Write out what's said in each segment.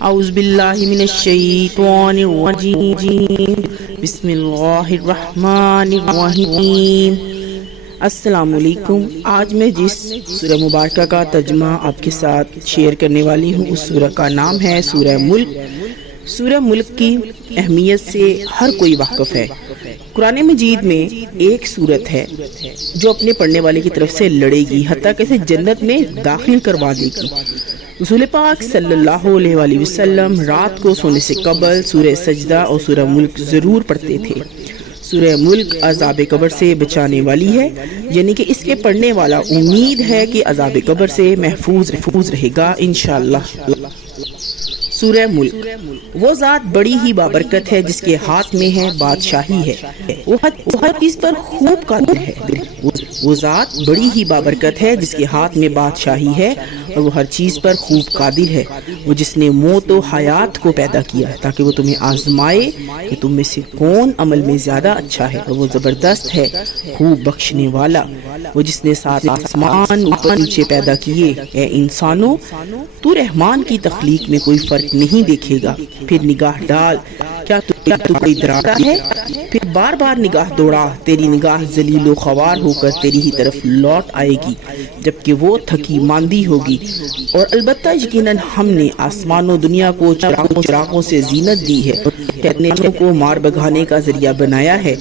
اعوذ باللہ من الشیطان الرجیم بسم اللہ الرحمن الرحیم۔ السلام علیکم۔ آج میں جس سورہ مبارکہ کا ترجمہ آپ کے ساتھ شیئر کرنے والی ہوں اس سورہ کا نام ہے سورہ ملک۔ سورہ ملک کی اہمیت سے ہر کوئی واقف ہے۔ قرآن مجید میں ایک سورت ہے جو اپنے پڑھنے والے کی طرف سے لڑے گی، حتیٰ کہ اسے جنت میں داخل کروا دے گی۔ رسول پاک صلی اللہ علیہ وآلہ وسلم رات کو سونے سے قبل سورہ سجدہ اور سورہ ملک ضرور پڑھتے تھے۔ سورہ ملک عذاب قبر سے بچانے والی ہے، یعنی کہ اس کے پڑھنے والا امید ہے کہ عذاب قبر سے محفوظ رہے گا انشاءاللہ۔ سورہ ملک، وہ ذات بڑی ہی بابرکت ہے جس کے ہاتھ میں ہے بادشاہی ہے، وہ ہر چیز پر خوب قادر ہے۔ وہ ذات بڑی ہی بابرکت ہے جس کے ہاتھ میں بادشاہی ہے اور وہ ہر چیز پر خوب قادر ہے۔ وہ جس نے موت و حیات کو پیدا کیا ہے تاکہ وہ تمہیں آزمائے کہ تم میں سے کون عمل میں زیادہ اچھا ہے، اور وہ زبردست ہے خوب بخشنے والا۔ وہ جس نے سات آسمان اوپر نیچے پیدا کیے، اے انسانوں تو رحمان کی تخلیق میں کوئی فرق نہیں دیکھے گا۔ پھر نگاہ ڈال، کیا تو کوئی ڈراتا ہے؟ پھر بار بار نگاہ دوڑا، تیری نگاہ ذلیل و خوار ہو کر تیری ہی طرف لوٹ آئے گی جبکہ وہ تھکی ماندی ہوگی۔ اور البتہ یقیناً ہم نے آسمان و دنیا کو چراغوں سے زینت دی ہے، کہنے کو مار بگانے کا ذریعہ بنایا ہے،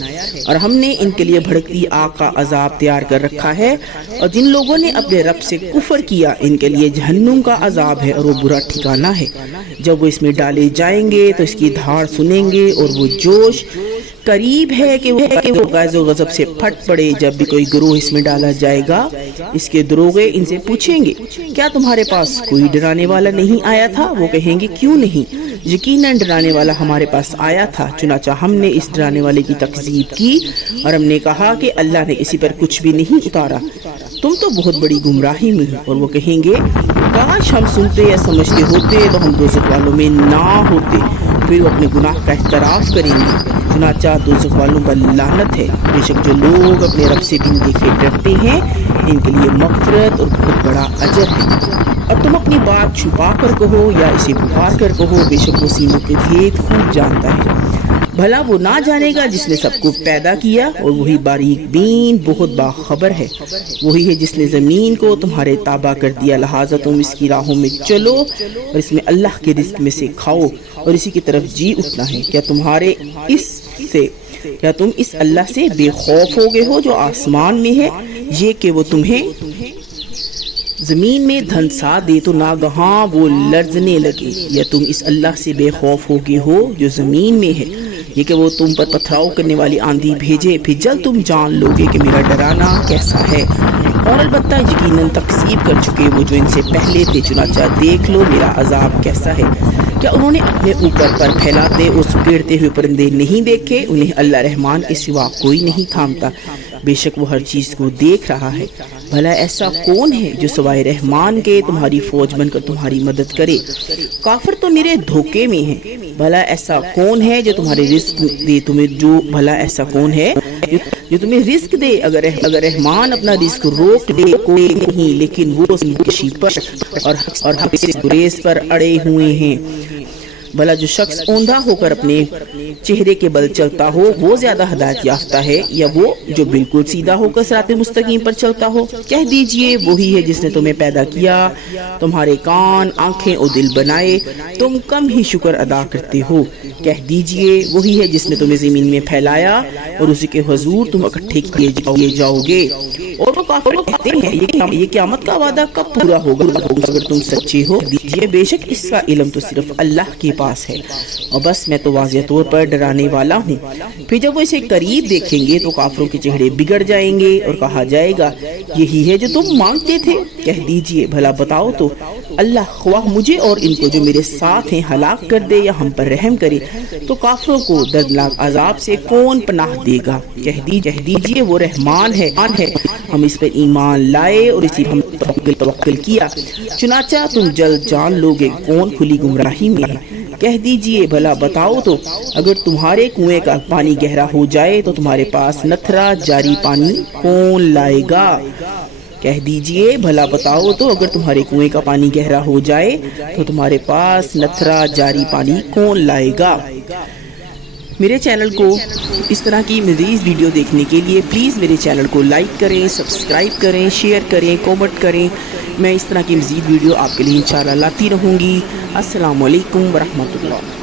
اور ہم نے ان کے لیے بھڑکتی آگ کا عذاب تیار کر رکھا ہے، اور جن لوگوں نے اپنے رب سے کفر کیا ان کے لیے جہنم کا عذاب ہے اور وہ برا ٹھکانہ ہے۔ جب وہ اس میں ڈالے جائیں گے تو اس کی دھاڑ سنیں گے اور وہ جوش قریب ہے کہ وہ غیظ و غضب سے پھٹ پڑے۔ جب بھی کوئی گروہ اس میں ڈالا جائے گا اس کے دروغے ان سے پوچھیں گے کیا تمہارے پاس کوئی ڈرانے والا نہیں آیا تھا؟ وہ کہیں گے کیوں نہیں، یقیناً ڈرانے والا ہمارے پاس آیا تھا، چنانچہ ہم نے اس ڈرانے والے کی تکذیب کی اور ہم نے کہا کہ اللہ نے کسی پر کچھ بھی نہیں اتارا، تم تو بہت بڑی گمراہی میں ہو۔ اور وہ کہیں گے کاش ہم سنتے یا سمجھتے ہوتے تو ہم دوزخ والوں میں نہ ہوتے۔ پھر وہ اپنے گناہ کا اعتراف کریں گے، چنانچہ دوزخ والوں پر لعنت ہے۔ بے شک جو لوگ اپنے رب سے بن دیکھے ڈرتے ہیں ان کے لیے مغفرت اور بہت بڑا اجر ہے۔ اور تم اپنی بات چھپا کر کہو یا اسے پکار کر کہو، بے شک وہ سینوں کے بھید خوب جانتا ہے۔ بھلا وہ نہ جانے گا جس نے سب کو پیدا کیا، اور وہی باریک بین بہت باخبر ہے۔ وہی ہے جس نے زمین کو تمہارے تابع کر دیا، لہٰذا تم اس کی راہوں میں چلو اور اس میں اللہ کے رزق میں سے کھاؤ اور اسی کی طرف جی اٹھنا ہے۔ کیا تم اس اللہ سے بے خوف ہو گئے ہو جو آسمان میں ہے، یہ کہ وہ تمہیں زمین میں دھنسا دے تو ناگہاں وہ لرزنے لگے؟ یا تم اس اللہ سے بے خوف ہو گئے ہو جو زمین میں ہے، یہ کہ وہ تم پر پتھراؤ کرنے والی آندھی بھیجے؟ پھر جلد تم جان لوگے کہ میرا ڈرانا کیسا ہے۔ اور البتہ یقیناً تکذیب کر چکے وہ جو ان سے پہلے تھے، چنانچہ دیکھ لو میرا عذاب کیسا ہے۔ کیا انہوں نے اپنے اوپر پر پھیلاتے اور سکیڑتے ہوئے پرندے نہیں دیکھے؟ انہیں اللہ رحمان کے سوا کوئی نہیں تھامتا، بے شک وہ ہر چیز کو دیکھ رہا ہے۔ بھلا ایسا کون ہے جو سوائے رحمان کے تمہاری فوج بن کر تمہاری مدد کرے؟ کافر تو میرے دھوکے میں ہیں۔ بھلا ایسا کون ہے جو تمہارے رزق دے بھلا ایسا کون ہے جو تمہیں رزق دے؟ اگر رحمان اپنا رزق روک دے کوئی نہیں، لیکن وہ کشی پر اور ہم اس گریز پر اڑے ہوئے ہیں۔ بھلا جو شخص اوندھا ہو کر اپنے چہرے کے بل چلتا ہو وہ زیادہ ہدایت یافتہ ہے یا وہ جو بالکل سیدھا ہو کر صراط مستقیم پر چلتا ہو؟ کہہ دیجئے وہی ہے جس نے تمہیں پیدا کیا، تمہارے کان، آنکھیں اور دل بنائے، تم کم ہی شکر ادا کرتے ہو۔ کہہ دیجئے وہی ہے جس نے تمہیں زمین میں پھیلایا اور اسی کے حضور تم اکٹھے کیے جاؤ گے۔ اور وہ کافر کہتے ہیں یہ قیامت کا وعدہ کب پورا ہوگا اگر تم سچے ہو؟ دیجئے بے شک اس کا علم تو صرف اللہ کے پاس ہے، اور بس میں تو واضح طور پر ڈرانے والا ہوں۔ پھر جب وہ اسے قریب دیکھیں گے تو کافروں کے چہرے بگڑ جائیں گے اور کہا جائے گا یہی ہے جو تم مانگتے تھے۔ کہہ دیجئے بھلا بتاؤ تو اللہ خواہ مجھے اور ان کو جو میرے ساتھ ہیں ہلاک کر دے یا ہم پر رحم کرے تو کافروں کو دردناک عذاب سے کون پناہ دے گا؟ کہہ دیجئے وہ رحمان ہے، ہم اس پر ایمان لائے اور اسی پر ہم توکل کیا، چنانچہ تم جلد جان لوگے کون کھلی گمراہی میں ہے۔ کہہ دیجئے بھلا بتاؤ تو اگر تمہارے کنویں کا پانی گہرا ہو جائے تو تمہارے پاس نتھرا جاری پانی کون لائے گا؟ کہہ دیجئے بھلا بتاؤ تو اگر تمہارے کنویں کا پانی گہرا ہو جائے تو تمہارے پاس نتھرا جاری پانی کون لائے گا؟ میرے چینل کو اس طرح کی مزید ویڈیو دیکھنے کے لیے پلیز میرے چینل کو لائک کریں، سبسکرائب کریں، شیئر کریں، کومنٹ کریں۔ میں اس طرح کی مزید ویڈیو آپ کے لیے انشاءاللہ لاتی رہوں گی۔ السلام علیکم ورحمۃ اللہ۔